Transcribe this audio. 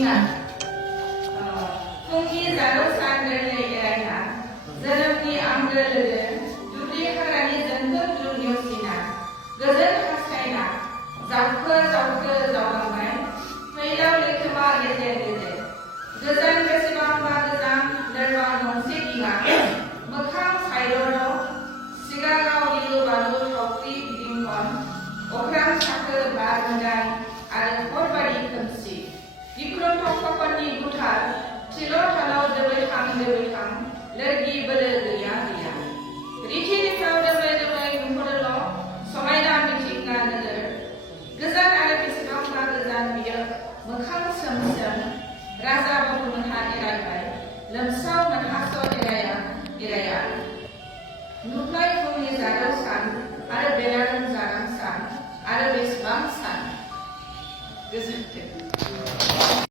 सिमां फुंनि जारौ सान गोरलै एरायना जोनोमनि आंगो लोगो दुब्लि हाग्रानि जोंखोल दुल नेवसिना गोजोन हास्थायना जावखो जावखो जावलांबाय फैलाव लैथोमा गेजेर गेजेर गोजान बेसेबांबा गोजान लोरबां गंसे दिङा मोखां साइर'र सिगाङाव गिलु बालु थावख्रि गिदिंखन अख्रां साखो बार मोदाय आरो हरबादि खोमसि गिख्रंथाव खफननि गुथाल थिल' थालाव दोबैखां लोरगि बोलो गैया गैया रिथि रिथाव दोमै दोमै बुंहरोल' समायना मिथिंगा नोगोर गोजान आरो बेसेबांबा गोजान बियो मोखां सोम सोम राजा बाबुमोनहा एरायबाय लोमसाव मोनहास' एराया नुफ्लाय फुंनि जारौ सान आरो बेलारों जारां सान आरो बेसेबां सान गोजोन्थों।